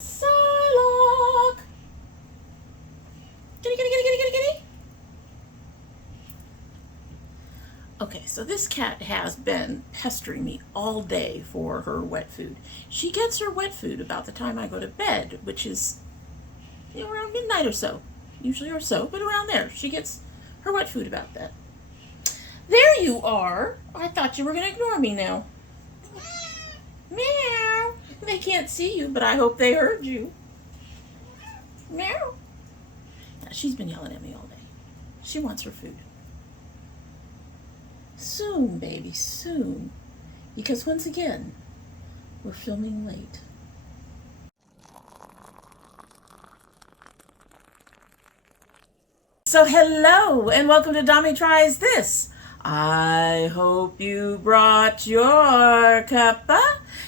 Psylocke! Kitty, kitty, kitty, kitty, kitty, kitty! Okay, so this cat has been pestering me all day for her wet food. She gets her wet food about the time I go to bed, which is around midnight or so. Usually or so, but around there. She gets her wet food about that. There you are! I thought you were going to ignore me now. Meow! They can't see you, but I hope they heard you. Meow! Now, she's been yelling at me all day. She wants her food. Soon, baby, soon. Because once again, we're filming late. So hello, and welcome to domytriesthis. I hope you brought your cuppa.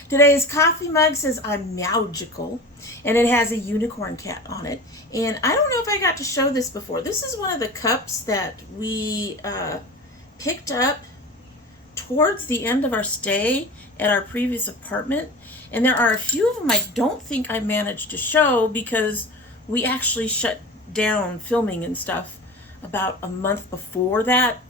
Today's coffee mug says I'm magical, and it has a unicorn cat on it. And I don't know if I got to show this before. This is one of the cups that we picked up towards the end of our stay at our previous apartment. And there are a few of them I don't think I managed to show because we actually shut down filming and stuff about a month before that,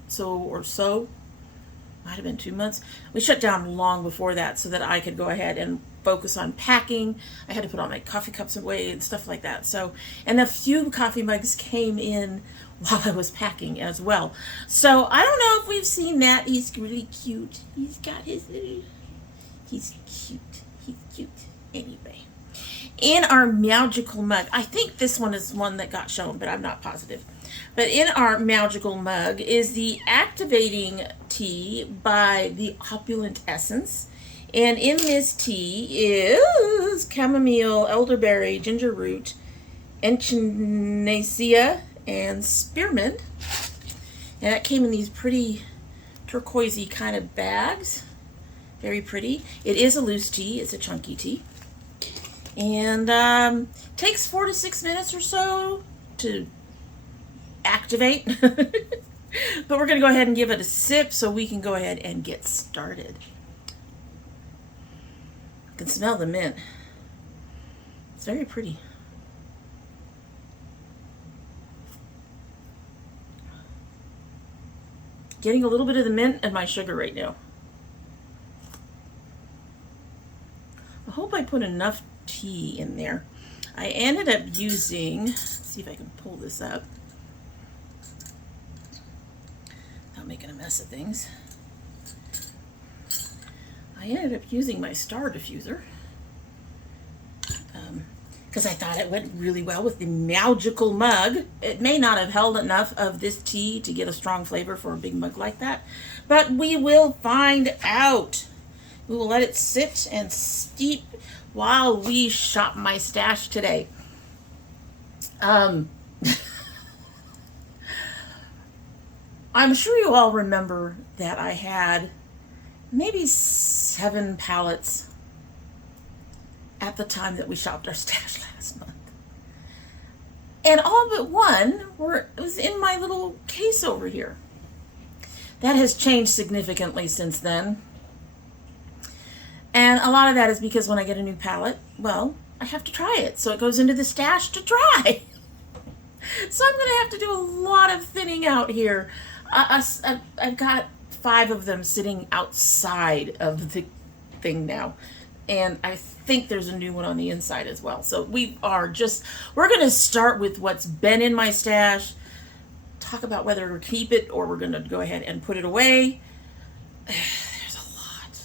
might have been 2 months. We shut down long before that so that I could go ahead and focus on packing. I had to put all my coffee cups away and stuff like that. So, and a few coffee mugs came in while I was packing as well. So I don't know if we've seen that. He's really cute. He's got his little, he's cute. He's cute. Anyway, in our magical mug, I think this one is one that got shown, but I'm not positive. But in our magical mug is the activating tea by the Opulent essence. And in this tea is chamomile, elderberry, ginger root, echinacea, and spearmint. And that came in these pretty turquoisey kind of bags. Very pretty. It is a loose tea. It's a chunky tea. And takes 4 to 6 minutes or so to activate. But we're going to go ahead and give it a sip so we can go ahead and get started. I can smell the mint. It's very pretty. Getting a little bit of the mint and my sugar right now. I hope I put enough tea in there. I ended up using, let's see if I can pull this up without making a mess of things. I ended up using my star diffuser because I thought it went really well with the magical mug. It may not have held enough of this tea to get a strong flavor for a big mug like that, but we will find out. We will let it sit and steep while we shop my stash today. I'm sure you all remember that I had maybe 7 palettes at the time that we shopped our stash last month. And all but one was in my little case over here. That has changed significantly since then. And a lot of that is because when I get a new palette, well, I have to try it. So it goes into the stash to dry. So I'm going to have to do a lot of thinning out here. I've got 5 of them sitting outside of the thing now. And I think there's a new one on the inside as well. So we're going to start with what's been in my stash, talk about whether to keep it or we're going to go ahead and put it away. There's a lot.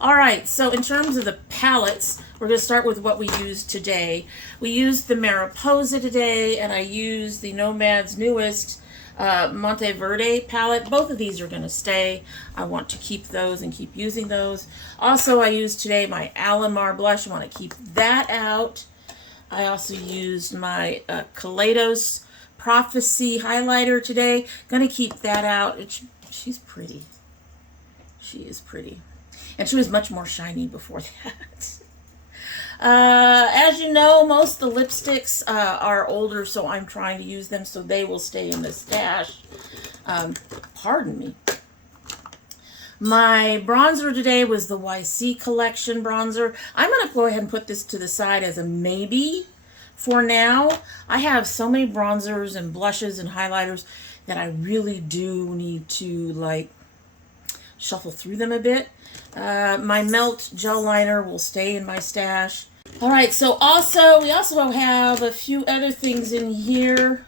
All right, so in terms of the palettes, we're going to start with what we used today. We used the Mariposa today, and I used the Nomad's newest Monteverde palette. Both of these are going to stay. I want to keep those and keep using those. Also, I used today my Alamar blush. I want to keep that out. I also used my Kaleidos Prophecy highlighter today. Going to keep that out. She's pretty. She is pretty. And she was much more shiny before that. As you know, most of the lipsticks are older, so I'm trying to use them so they will stay in the stash. Pardon me. My bronzer today was the YC Collection bronzer. I'm going to go ahead and put this to the side as a maybe for now. I have so many bronzers and blushes and highlighters that I really do need to like shuffle through them a bit. My Melt gel liner will stay in my stash. All right, so we also have a few other things in here.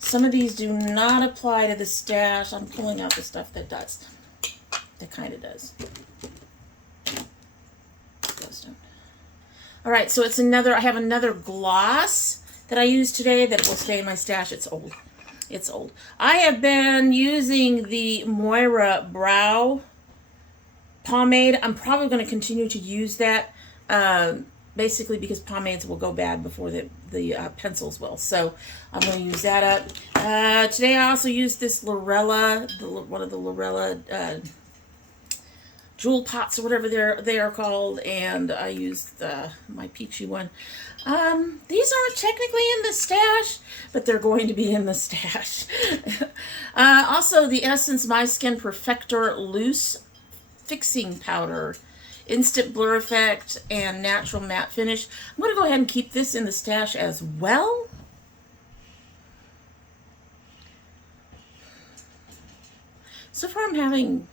Some of these do not apply to the stash. I'm pulling out the stuff that does. That kind of does. Those don't. All right, so I have another gloss that I used today that will stay in my stash. It's old. It's old. I have been using the MOIRA Brow Pomade. I'm probably going to continue to use that. Basically because pomades will go bad before the pencils will. So I'm going to use that up. Today I also used this Lurella, one of the Lurella jewel pots or whatever they are called, and I used my Peachy one. These aren't technically in the stash, but they're going to be in the stash. Also the Essence My Skin Perfector Loose Fixing Powder. Instant blur effect and natural matte finish. I'm going to go ahead and keep this in the stash as well. So far I'm having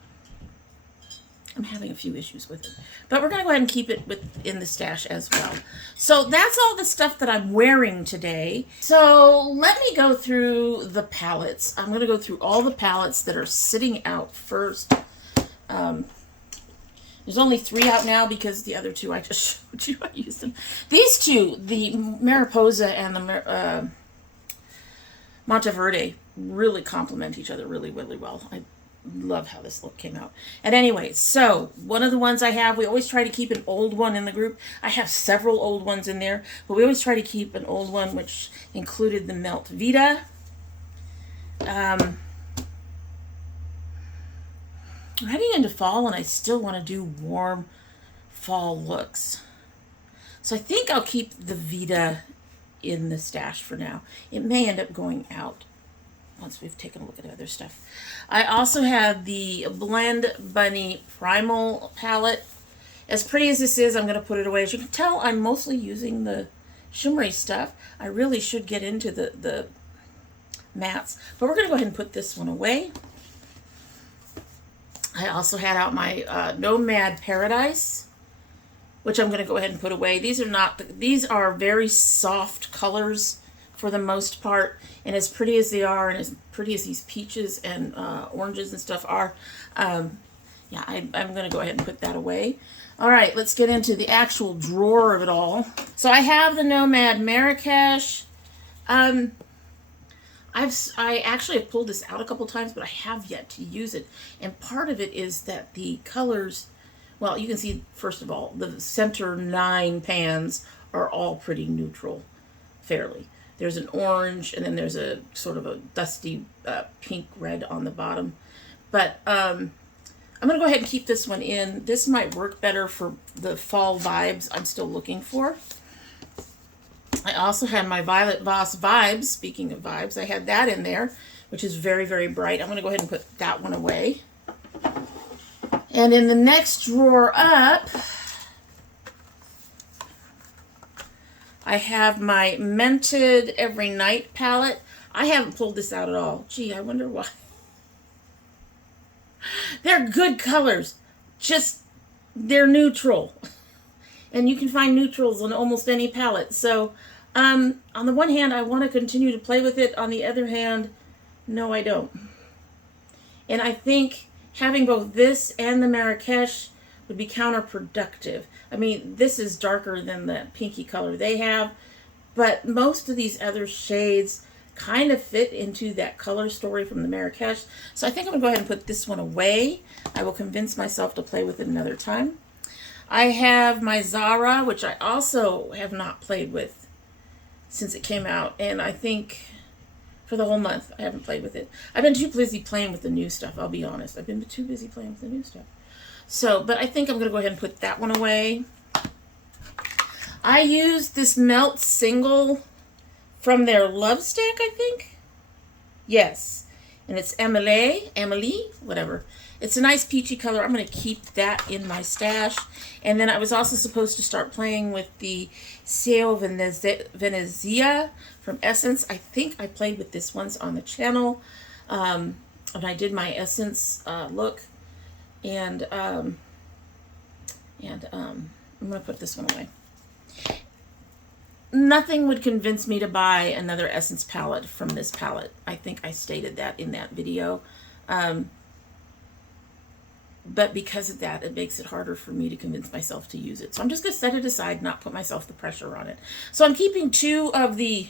a few issues with it, but we're going to go ahead and keep it in the stash as well. So that's all the stuff that I'm wearing today. So let me go through the palettes. I'm going to go through all the palettes that are sitting out first. There's only 3 out now because the other 2 I just showed you. I used them. These 2, the Mariposa and the Monteverde, really complement each other really, really well. I love how this look came out. And anyway, so one of the ones I have, we always try to keep an old one in the group. I have several old ones in there, but we always try to keep an old one, which included the Melt Vita. I'm heading into fall and I still want to do warm fall looks. So I think I'll keep the Vita in the stash for now. It may end up going out once we've taken a look at other stuff. I also have the Blend Bunny Primal palette. As pretty as this is, I'm going to put it away. As you can tell, I'm mostly using the shimmery stuff. I really should get into the mattes, but we're going to go ahead and put this one away. I also had out my Nomad Paradise, which I'm going to go ahead and put away. These are very soft colors for the most part, and as pretty as they are, and as pretty as these peaches and oranges and stuff are, yeah, I'm going to go ahead and put that away. All right, let's get into the actual drawer of it all. So I have the Nomad Marrakesh. I actually have pulled this out a couple times, but I have yet to use it. And part of it is that the colors, well, you can see, first of all, the center 9 pans are all pretty neutral, fairly. There's an orange, and then there's a sort of a dusty pink red on the bottom. But I'm going to go ahead and keep this one in. This might work better for the fall vibes I'm still looking for. I also had my Violet Voss Vibes. Speaking of vibes, I had that in there, which is very, very bright. I'm going to go ahead and put that one away. And in the next drawer up, I have my Mented Every Night palette. I haven't pulled this out at all. Gee, I wonder why. They're good colors. Just, they're neutral. And you can find neutrals on almost any palette. So, on the one hand, I want to continue to play with it. On the other hand, no, I don't. And I think having both this and the Marrakesh would be counterproductive. I mean, this is darker than the pinky color they have, but most of these other shades kind of fit into that color story from the Marrakesh. So I think I'm going to go ahead and put this one away. I will convince myself to play with it another time. I have my Zara, which I also have not played with since it came out, and I think for the whole month I haven't played with it. I've been too busy playing with the new stuff, I'll be honest. I've been too busy playing with the new stuff. So, but I think I'm going to go ahead and put that one away. I used this Melt Single from their Love Stack, I think. Yes. And it's Emily, whatever. It's a nice peachy color. I'm going to keep that in my stash. And then I was also supposed to start playing with the Cielo Venezia from Essence. I think I played with this once on the channel. And I did my Essence look. And I'm going to put this one away. Nothing would convince me to buy another Essence palette from this palette. I think I stated that in that video. But because of that, it makes it harder for me to convince myself to use it. So I'm just going to set it aside, not put myself the pressure on it. So I'm keeping 2 of the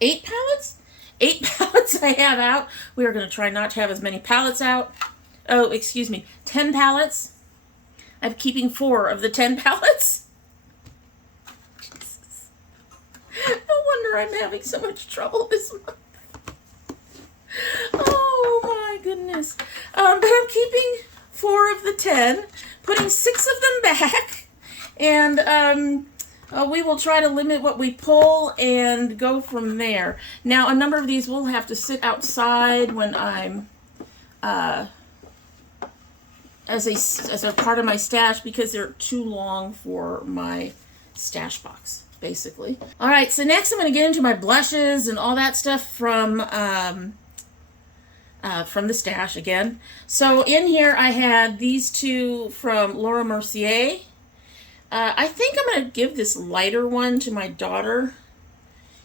8 palettes? 8 palettes I have out. We are going to try not to have as many palettes out. Oh, excuse me, 10 palettes. I'm keeping 4 of the 10 palettes. Jesus. No wonder I'm having so much trouble this month. Oh my goodness. But I'm keeping 4 of the 10, putting 6 of them back, and we will try to limit what we pull and go from there. Now, a number of these will have to sit outside when I'm as a part of my stash because they're too long for my stash box, basically. All right, so next I'm going to get into my blushes and all that stuff from the stash again. So in here I had these 2 from Laura Mercier. I think I'm going to give this lighter one to my daughter.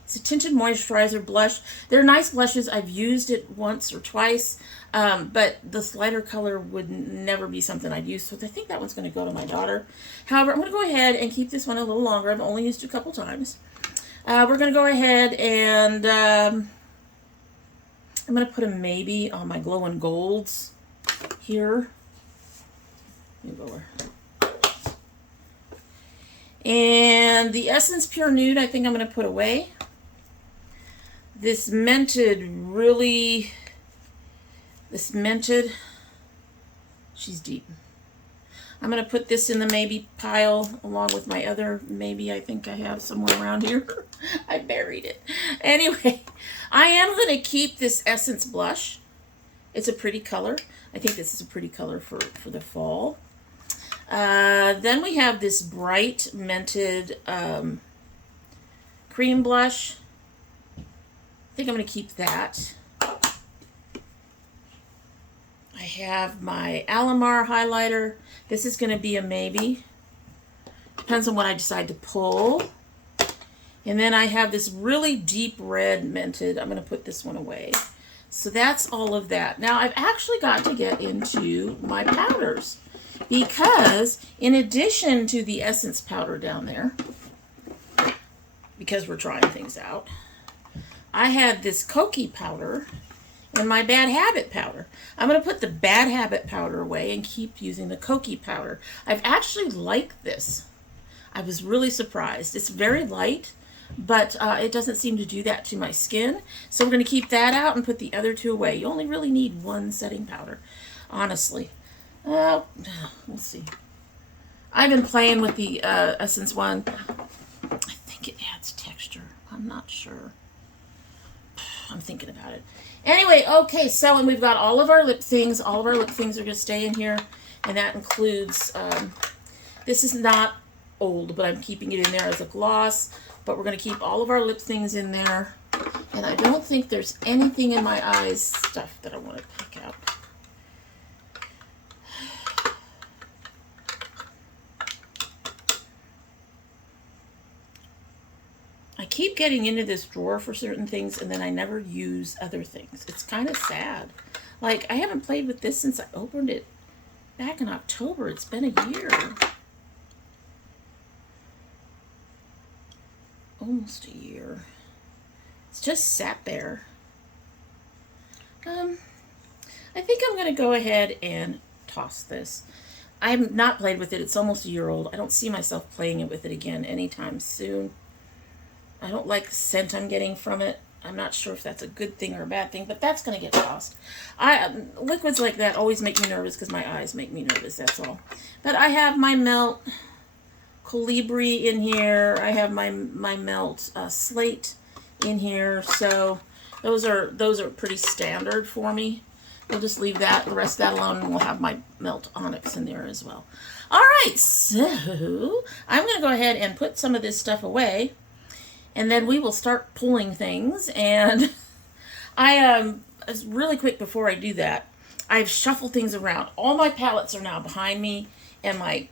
It's a tinted moisturizer blush. They're nice blushes. I've used it once or twice, but this lighter color would never be something I'd use, so I think that one's going to go to my daughter. However, I'm going to go ahead and keep this one a little longer. I've only used it a couple times. We're going to go ahead and I'm going to put a maybe on my glow and golds here. And the Essence Pure Nude, I think I'm going to put away. This mented, she's deep. I'm going to put this in the maybe pile along with my other maybe I think I have somewhere around here. I buried it. Anyway, I am going to keep this Essence blush. It's a pretty color. I think this is a pretty color for the fall. Then we have this bright mented cream blush. I think I'm going to keep that. I have my Alamar highlighter. This is going to be a maybe. Depends on what I decide to pull. And then I have this really deep red mented. I'm going to put this one away. So that's all of that. Now I've actually got to get into my powders, because in addition to the Essence powder down there, because we're trying things out, I had this Kokie powder and my Bad Habit powder. I'm going to put the Bad Habit powder away and keep using the Kokie powder. I've actually liked this. I was really surprised. It's very light, but it doesn't seem to do that to my skin. So we're going to keep that out and put the other 2 away. You only really need 1 setting powder, honestly. We'll see. I've been playing with the Essence one. I think it adds texture. I'm not sure. I'm thinking about it. Anyway, okay, so and we've got all of our lip things. All of our lip things are going to stay in here, and that includes, this is not old, but I'm keeping it in there as a gloss, but we're going to keep all of our lip things in there, and I don't think there's anything in my eyes stuff that I want to pick out. I keep getting into this drawer for certain things, and then I never use other things. It's kind of sad. Like, I haven't played with this since I opened it back in October. It's been a year. Almost a year. It's just sat there. I think I'm going to go ahead and toss this. I have not played with it. It's almost a year old. I don't see myself playing it with it again anytime soon. I don't like the scent I'm getting from it. I'm not sure if that's a good thing or a bad thing, but that's going to get tossed. Liquids like that always make me nervous because my eyes make me nervous, that's all. But I have my Melt Colibri in here. I have my Melt Slate in here. So those are pretty standard for me. we'll just leave that, the rest of that alone, and we'll have my Melt Onyx in there as well. All right, so I'm going to go ahead and put some of this stuff away, and then we will start pulling things. And really quick before I do that, I've shuffled things around. All my palettes are now behind me, and my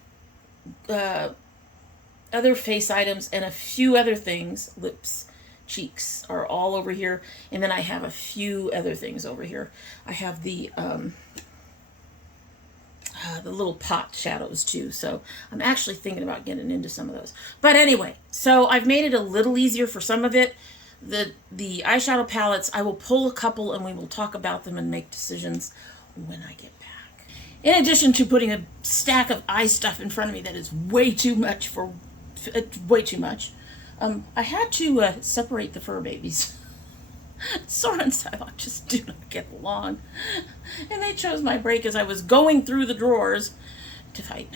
other face items and a few other things, lips, cheeks, are all over here. And then I have a few other things over here. I have the little pot shadows too. So I'm actually thinking about getting into some of those. But anyway, so I've made it a little easier for some of it. The eyeshadow palettes, I will pull a couple and we will talk about them and make decisions when I get back. In addition to putting a stack of eye stuff in front of me that is way too much I had to separate the fur babies. Soren and Psylocke just do not get along. And they chose my break as I was going through the drawers to fight.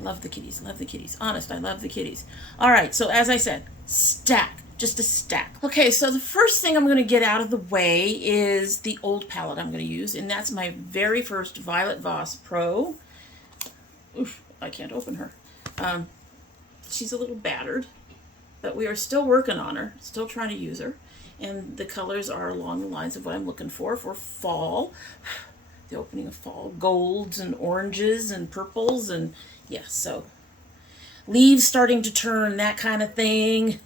Love the kitties, love the kitties. Honest, I love the kitties. All right, so as I said, stack. Just a stack. Okay, so the first thing I'm going to get out of the way is the old palette I'm going to use, and that's my very first Violet Voss Pro. Oof, I can't open her. She's a little battered, but we are still working on her, still trying to use her, and the colors are along the lines of what I'm looking for fall. The opening of fall, golds and oranges and purples, and yeah, so leaves starting to turn, that kind of thing.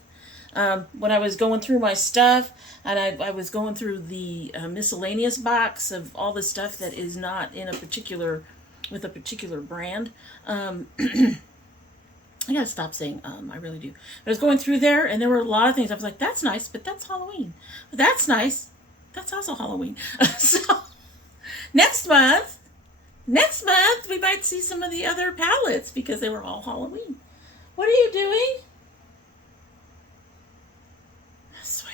When I was going through my stuff, and I was going through the miscellaneous box of all the stuff that is not in with a particular brand. I gotta stop saying I really do. I was going through there, and there were a lot of things I was like, that's nice, but that's Halloween. But that's nice, that's also Halloween. So next month we might see some of the other palettes because they were all Halloween. What are you doing? I swear.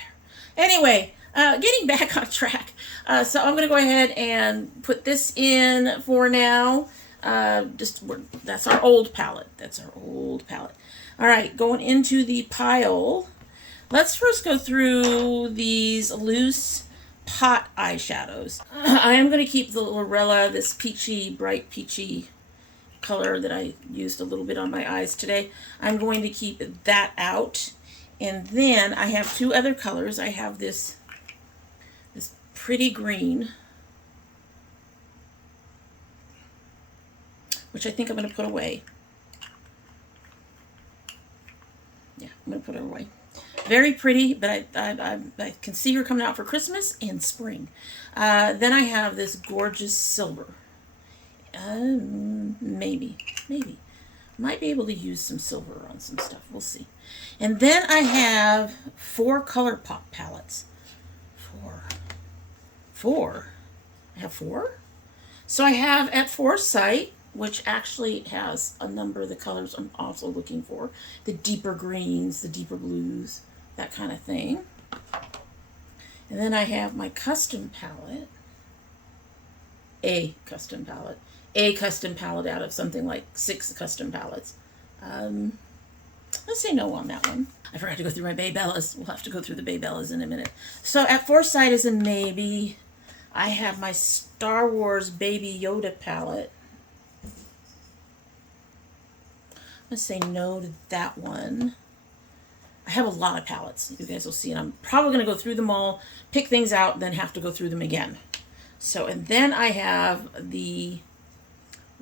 Anyway, getting back on track. So I'm going to go ahead and put this in for now. That's our old palette. That's our old palette. All right, going into the pile. Let's first go through these loose pot eyeshadows. I am going to keep the Lurella, this peachy, bright peachy color that I used a little bit on my eyes today. I'm going to keep that out. And then I have two other colors. I have this pretty green, which I think I'm going to put away. Yeah, I'm going to put her away. Very pretty, but I can see her coming out for Christmas and spring. Then I have this gorgeous silver. Maybe. Might be able to use some silver on some stuff. We'll see. And then I have 4 ColourPop palettes. Four? I have 4? So I have at Foresight, which actually has a number of the colors I'm also looking for. The deeper greens, the deeper blues, that kind of thing. And then I have my custom palette. A custom palette out of something like 6 custom palettes. Let's say no on that one. I forgot to go through my Bay Bellas. We'll have to go through the Bay Bellas in a minute. So at Foresight is a maybe. I have my Star Wars Baby Yoda palette. I'm going to say no to that one. I have a lot of palettes. You guys will see. And I'm probably going to go through them all, pick things out, and then have to go through them again. So, and then I have the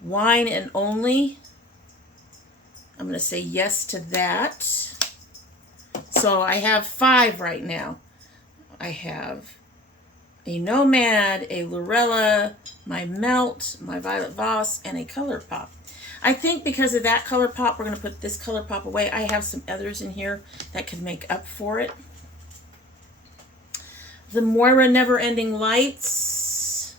Wine and Only. I'm going to say yes to that. So I have 5 right now. I have a Nomad, a Lurella, my Melt, my Violet Voss, and a ColourPop. I think because of that ColourPop, we're going to put this ColourPop away. I have some others in here that could make up for it. The MOIRA Never Ending Lights.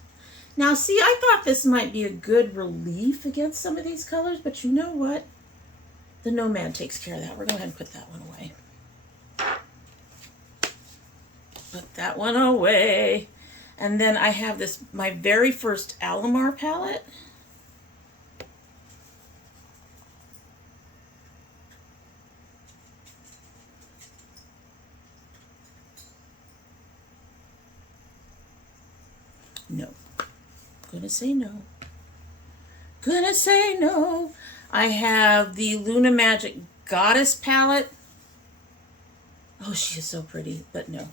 Now, see, I thought this might be a good relief against some of these colors, but you know what? The Nomad takes care of that. We're going to go ahead and put that one away. Put that one away. And then I have this, my very first Alamar palette. no. Gonna say no. Gonna say no. I have the Luna Magic Goddess palette. Oh, she is so pretty, but no.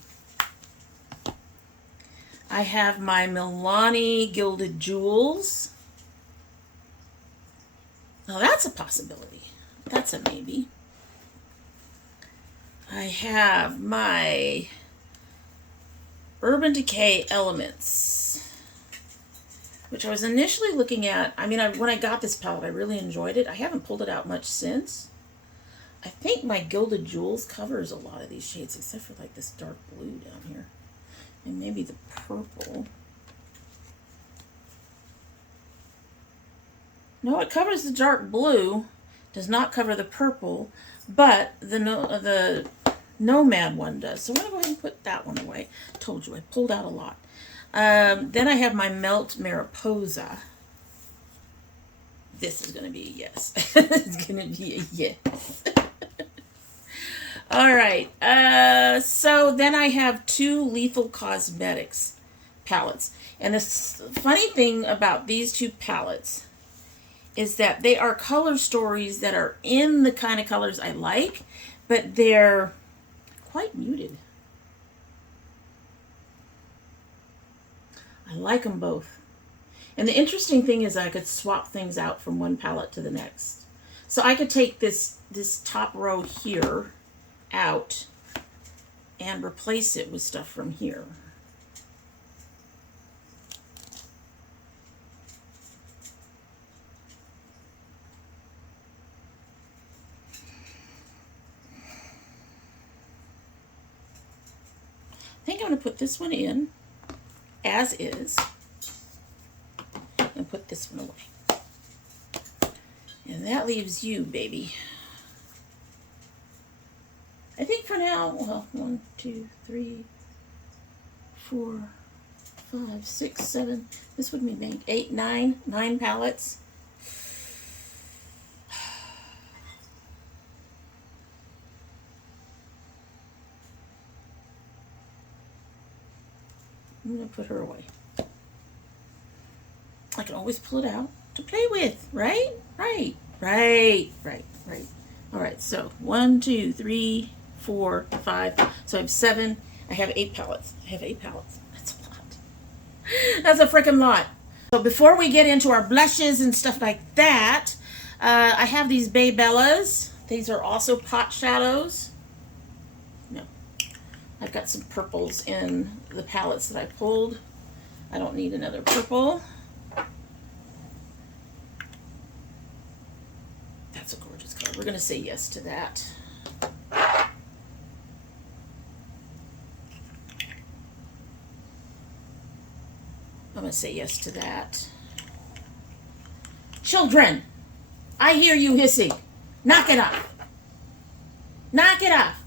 I have my Milani Gilded Jewels. Oh, that's a possibility. That's a maybe. I have my Urban Decay Elements, which I was initially looking at. I mean, when I got this palette, I really enjoyed it. I haven't pulled it out much since. I think my Gilded Jewels covers a lot of these shades, except for like this dark blue down here. And maybe the purple. No, it covers the dark blue. Does not cover the purple, but the Nomad one does. So I'm going to go ahead and put that one away. Told you, I pulled out a lot. Then I have my Melt Mariposa. This is going to be a yes. It's going to be a yes. All right. So then I have two Lethal Cosmetics palettes. And the funny thing about these two palettes is that they are color stories that are in the kind of colors I like, but they're quite muted. I like them both. And the interesting thing is I could swap things out from one palette to the next. So I could take this top row here out and replace it with stuff from here. I think I'm going to put this one in as is and put this one away. And that leaves you, baby. I think for now, well, 1, 2, 3, 4, 5, 6, 7. This would be 8, 9 palettes. I'm going to put her away. I can always pull it out to play with, right? Right. All right, so 1, 2, 3, 4, 5. So I have 7. I have 8 palettes. That's a lot. That's a freaking lot. So before we get into our blushes and stuff like that, I have these Bay Bellas. These are also pot shadows. No. I've got some purples in the palettes that I pulled. I don't need another purple. That's a gorgeous color. We're going to say yes to that. I'm going to say yes to that. Children, I hear you hissing. Knock it off. Knock it off.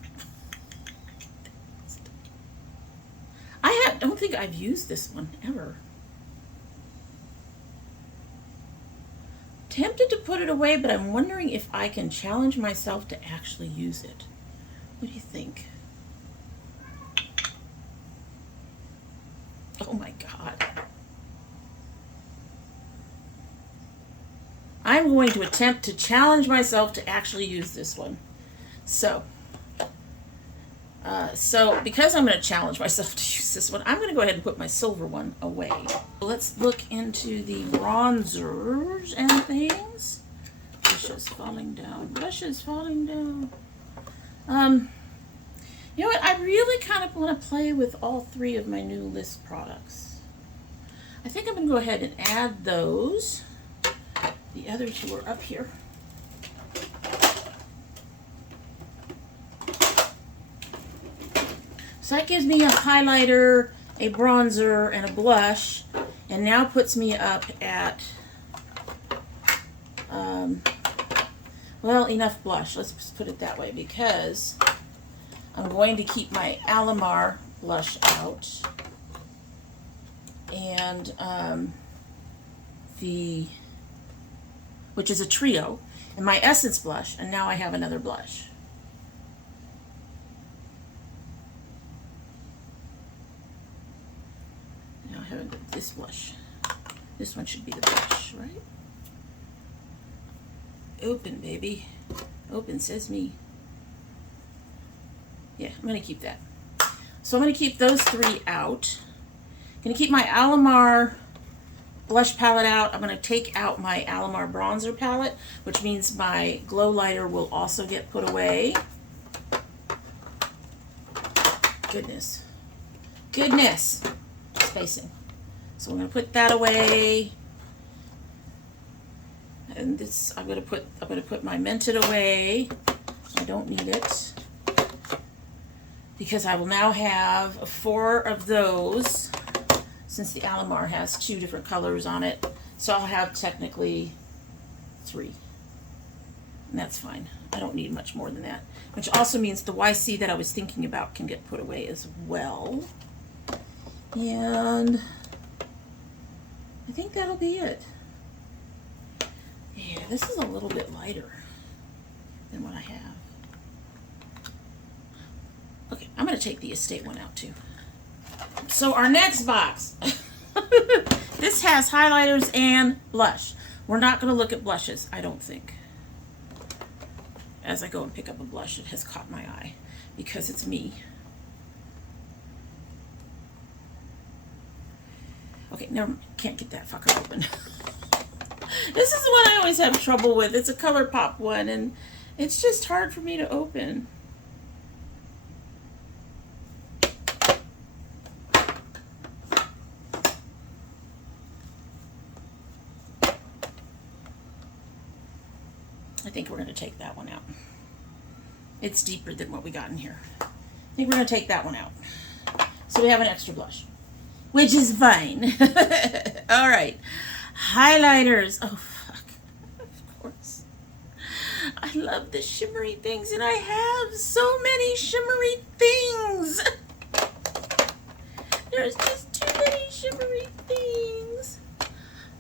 I don't think I've used this one ever. Tempted to put it away, but I'm wondering if I can challenge myself to actually use it. What do you think? Oh my God. I'm going to attempt to challenge myself to actually use this one. So because I'm going to challenge myself to use this one, I'm going to go ahead and put my silver one away. Let's look into the bronzers and things. Brushes falling down. Brushes falling down. You know what? I really kind of want to play with all 3 of my new list products. I think I'm going to go ahead and add those. The other 2 are up here. So that gives me a highlighter, a bronzer, and a blush, and now puts me up at, well, enough blush. Let's just put it that way, because I'm going to keep my Alamar blush out, and which is a trio, and my Essence blush, and now I have another blush. have this blush. This one should be the blush, right? Open, baby. Open sesame. Yeah, I'm going to keep that. So I'm going to keep those three out. I'm going to keep my Alamar blush palette out. I'm going to take out my Alamar bronzer palette, which means my glow lighter will also get put away. Goodness. Goodness. Spacing. So I'm going to put that away. And this I'm going to put my Mented away. I don't need it. Because I will now have 4 of those, since the Alamar has 2 different colors on it. So I'll have technically 3. And that's fine. I don't need much more than that. Which also means the YC that I was thinking about can get put away as well. And I think that'll be it. Yeah, this is a little bit lighter than what I have. Okay, I'm going to take the Estate one out too. So our next box. This has highlighters and blush. We're not going to look at blushes, I don't think. As I go and pick up a blush, it has caught my eye because it's me. Okay, never, can't get that fucker open. This is the one I always have trouble with. It's a ColourPop one, and it's just hard for me to open. I think we're going to take that one out. It's deeper than what we got in here. I think we're going to take that one out. So we have an extra blush, which is fine. All right. Highlighters. Oh, fuck. Of course. I love the shimmery things, and I have so many shimmery things. There's just too many shimmery things.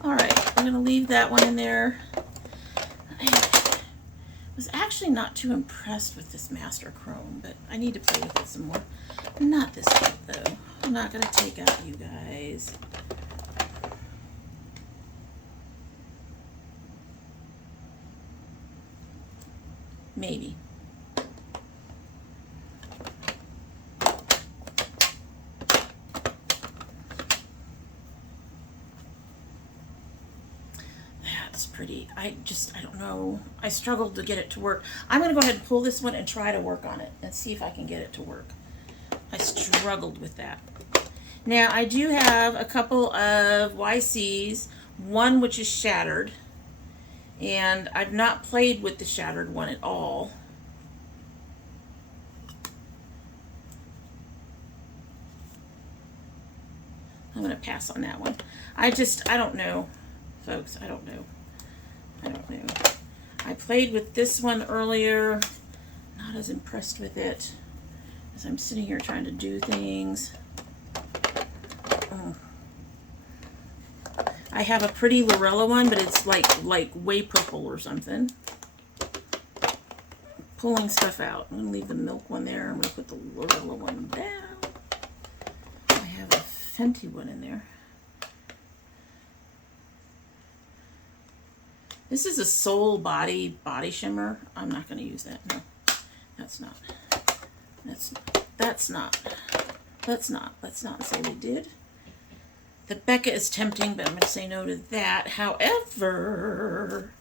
All right. I'm going to leave that one in there. I was actually not too impressed with this Master Chrome, but I need to play with it some more. Not this one, though. I'm not going to take out you guys. Maybe. That's pretty. I don't know. I struggled to get it to work. I'm going to go ahead and pull this one and try to work on it and see if I can get it to work. I struggled with that. Now, I do have a couple of YCs, one which is shattered, and I've not played with the shattered one at all. I'm going to pass on that one. I don't know, folks. I don't know. I played with this one earlier. Not as impressed with it as I'm sitting here trying to do things. I have a pretty Lurella one, but it's like way purple or something. Pulling stuff out. I'm going to leave the milk one there. I'm going to put the Lurella one down. I have a Fenty one in there. This is a Soul Body Shimmer. I'm not going to use that. No, that's not. Let's not say we did. The Becca is tempting, but I'm going to say no to that. However,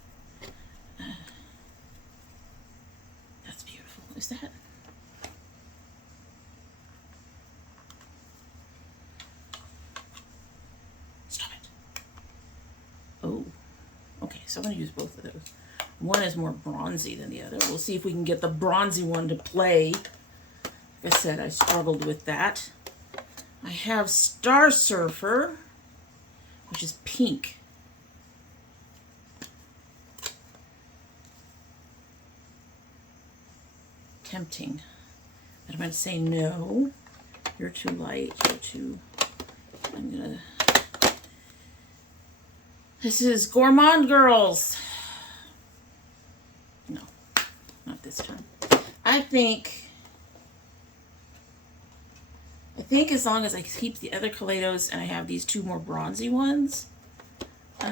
that's beautiful. Is that? Stop it. Oh, okay. So I'm going to use both of those. One is more bronzy than the other. We'll see if we can get the bronzy one to play. Like I said, I struggled with that. I have Star Surfer, which is pink. Tempting. But I'm going to say no. You're too light. I'm going to... This is Gourmand Girls. No, not this time. I think think as long as I keep the other Kaleidos and I have these two more bronzy ones, I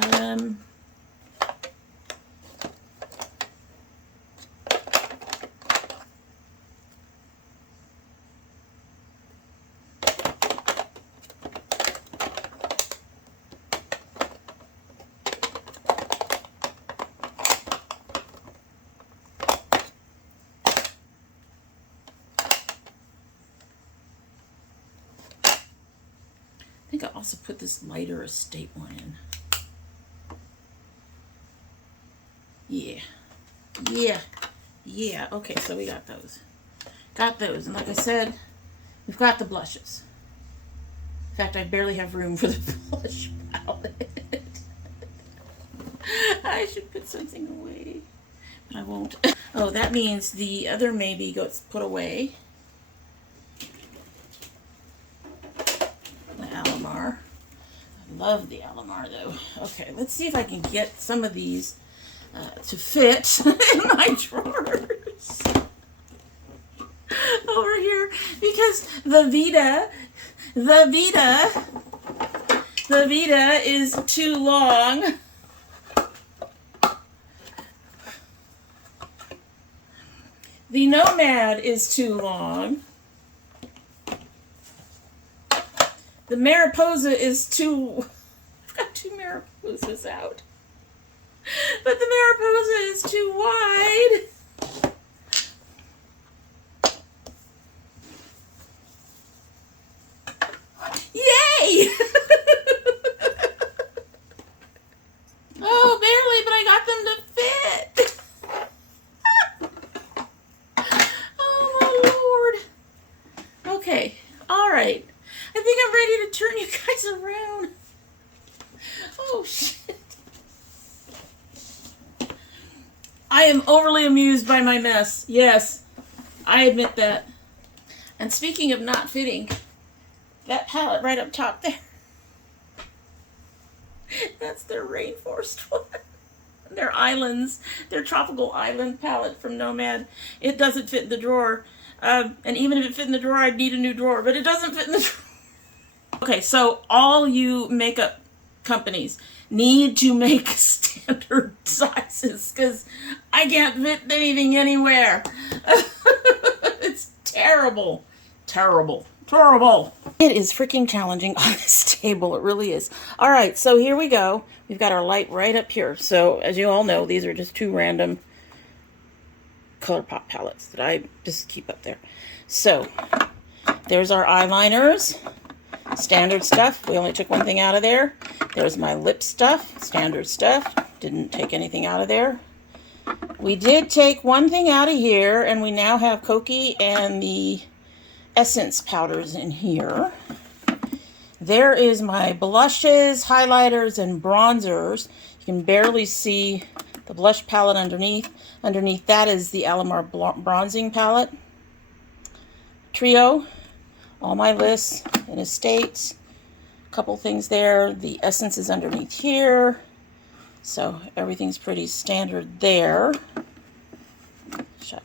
think I'll also put this lighter estate one in. Yeah. Yeah. Yeah. Okay, so we got those. Got those. And like I said, we've got the blushes. In fact, I barely have room for the blush palette. I should put something away, but I won't. Oh, that means the other maybe gets put away. Alamar. I love the Alamar though. Okay, let's see if I can get some of these to fit in my drawers over here, because the Vita is too long. The Nomad is too long. The Mariposa is too... I've got two Mariposas out. But the Mariposa is too wide. Yay! Oh, barely, but I got them to fit. Oh, my Lord. Okay, all right. I think I'm ready to turn you guys around. Oh, shit. I am overly amused by my mess. Yes, I admit that. And speaking of not fitting, that palette right up top there, that's their rainforest one. Their islands, their tropical island palette from Nomad. It doesn't fit in the drawer. And even if it fit in the drawer, I'd need a new drawer, but it doesn't fit in the drawer. Okay, so all you makeup companies need to make standard sizes, because I can't fit anything anywhere. It's terrible. Terrible. Terrible. It is freaking challenging on this table. It really is. All right, so here we go. We've got our light right up here. So as you all know, these are just two random ColourPop palettes that I just keep up there. So there's our eyeliners. Standard stuff. We only took one thing out of there. There's my lip stuff. Standard stuff. Didn't take anything out of there. We did take one thing out of here, and we now have Koki and the Essence powders in here. There is my blushes, highlighters, and bronzers. You can barely see the blush palette underneath. Underneath that is the Alamar bronzing palette. Trio. All my lists and estates. A couple things there. The Essence is underneath here. So everything's pretty standard there. Shut.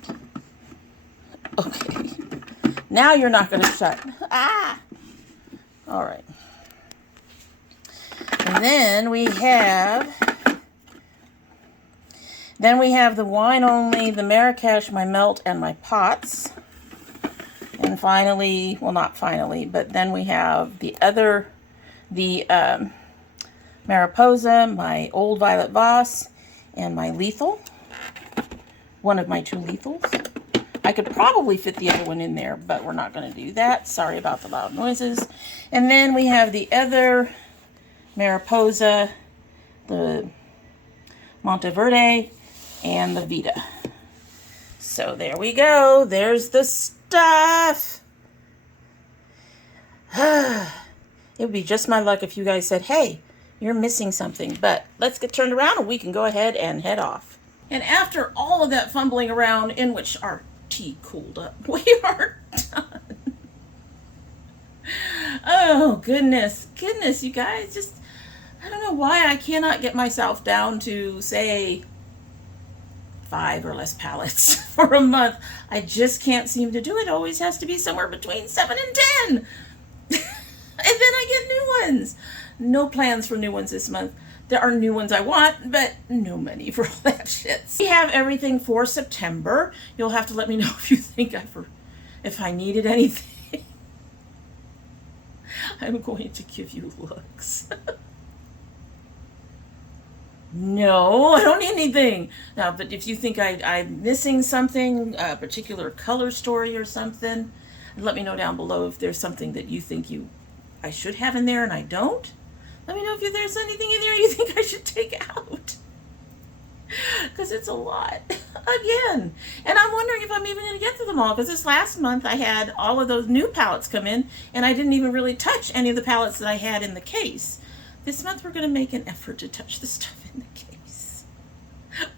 Okay. Now you're not going to shut. Ah! All right. And then we have the wine only, the Marrakesh, my melt, and my pots. And finally, well, not finally, but then we have the Mariposa, my Old Violet Voss, and my Lethal. One of my two Lethals. I could probably fit the other one in there, but we're not going to do that. Sorry about the loud noises. And then we have the other Mariposa, the Monteverde, and the Vita. So there we go. There's the stuff. It would be just my luck if you guys said, hey, you're missing something. But let's get turned around and we can go ahead and head off. And after all of that fumbling around, in which our tea cooled up, we are done. Oh, goodness. Goodness, you guys. Just, I don't know why I cannot get myself down to, say, 5 or less palettes for a month. I just can't seem to do it. It always has to be somewhere between 7 and 10. then I get new ones. No plans for new ones this month. There are new ones I want, but no money for all that shit. We have everything for September. You'll have to let me know if you think if I needed anything. I'm going to give you looks. No, I don't need anything. Now, but if you think I'm missing something, a particular color story or something, let me know down below if there's something that you think I should have in there and I don't. Let me know if there's anything in there you think I should take out. Because it's a lot. Again. And I'm wondering if I'm even going to get through them all. Because this last month I had all of those new palettes come in. And I didn't even really touch any of the palettes that I had in the case. This month we're going to make an effort to touch the stuff in the case.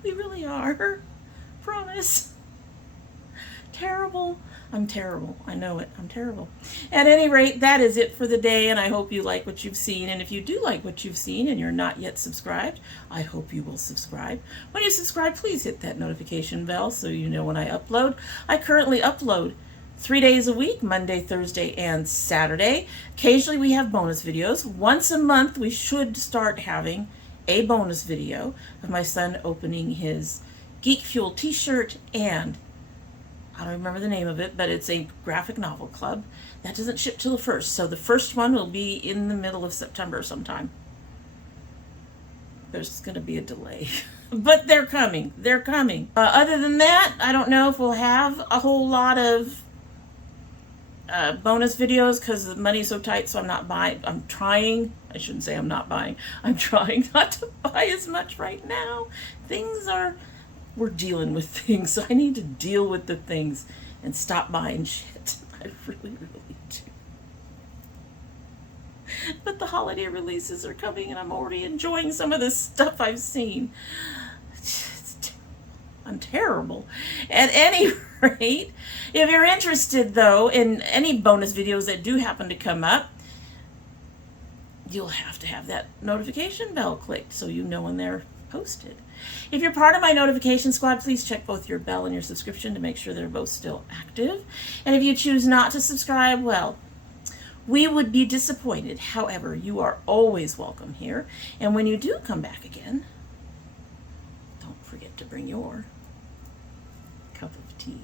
We really are. Promise. Terrible. I'm terrible. I know it. I'm terrible. At any rate, that is it for the day, and I hope you like what you've seen. And if you do like what you've seen and you're not yet subscribed, I hope you will subscribe. When you subscribe, please hit that notification bell so you know when I upload. I currently upload 3 days a week, Monday, Thursday, and Saturday. Occasionally we have bonus videos. Once a month we should start having a bonus video of my son opening his Geek Fuel t-shirt, and I don't remember the name of it, but it's a graphic novel club. That doesn't ship till the 1st, so the first one will be in the middle of September sometime. There's going to be a delay. But they're coming. They're coming. Other than that, I don't know if we'll have a whole lot of bonus videos because the money's so tight, so I'm not buying. I'm trying. I shouldn't say I'm not buying. I'm trying not to buy as much right now. We're dealing with things, so I need to deal with the things and stop buying shit. I really, really do. But the holiday releases are coming, and I'm already enjoying some of the stuff I've seen. I'm terrible. At any rate, if you're interested, though, in any bonus videos that do happen to come up, you'll have to have that notification bell clicked so you know when they're posted. If you're part of my notification squad, please check both your bell and your subscription to make sure they're both still active. And if you choose not to subscribe, well, we would be disappointed. However, you are always welcome here. And when you do come back again, don't forget to bring your cup of tea.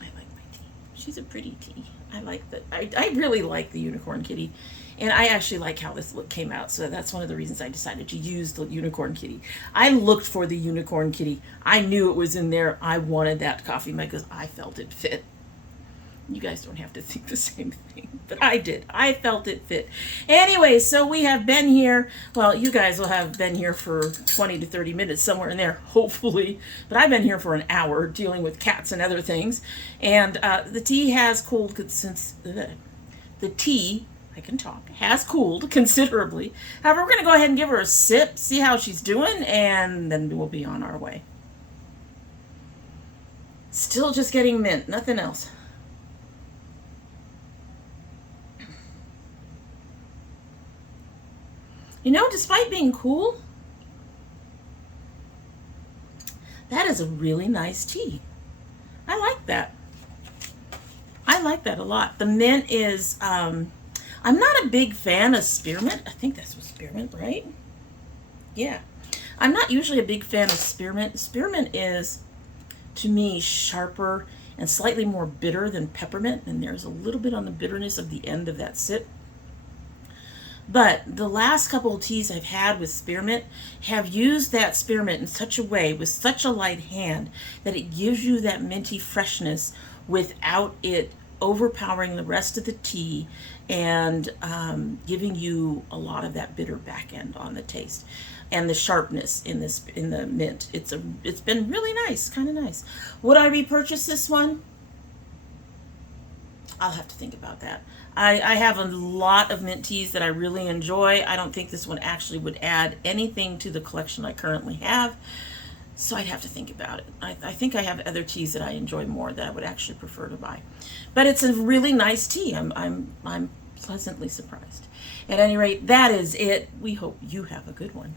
I like my tea. She's a pretty tea. I really like the unicorn kitty. And I actually like how this look came out, so that's one of the reasons I decided to use the unicorn kitty. I looked for the unicorn kitty. I knew it was in there. I wanted that coffee mug because I felt it fit. You guys don't have to think the same thing, but I did. I felt it fit. Anyway, so we have been here. Well, you guys will have been here for 20 to 30 minutes, somewhere in there, hopefully. But I've been here for an hour dealing with cats and other things. And the tea has cooled since the tea, I can talk, has cooled considerably. However, we're going to go ahead and give her a sip, see how she's doing, and then we'll be on our way. Still just getting mint, nothing else. You know, despite being cool, that is a really nice tea. I like that. I like that a lot. The mint is, I'm not a big fan of spearmint. I think that's what spearmint, right? Yeah. I'm not usually a big fan of spearmint. Spearmint is, to me, sharper and slightly more bitter than peppermint, and there's a little bit on the bitterness of the end of that sip. But the last couple of teas I've had with spearmint have used that spearmint in such a way, with such a light hand, that it gives you that minty freshness without it overpowering the rest of the tea and giving you a lot of that bitter back end on the taste and the sharpness in the mint. It's been really nice, kind of nice. Would I repurchase this one? I'll have to think about that. I have a lot of mint teas that I really enjoy. I don't think this one actually would add anything to the collection I currently have, so I'd have to think about it. I think I have other teas that I enjoy more that I would actually prefer to buy. But it's a really nice tea. I'm pleasantly surprised. At any rate, that is it. We hope you have a good one.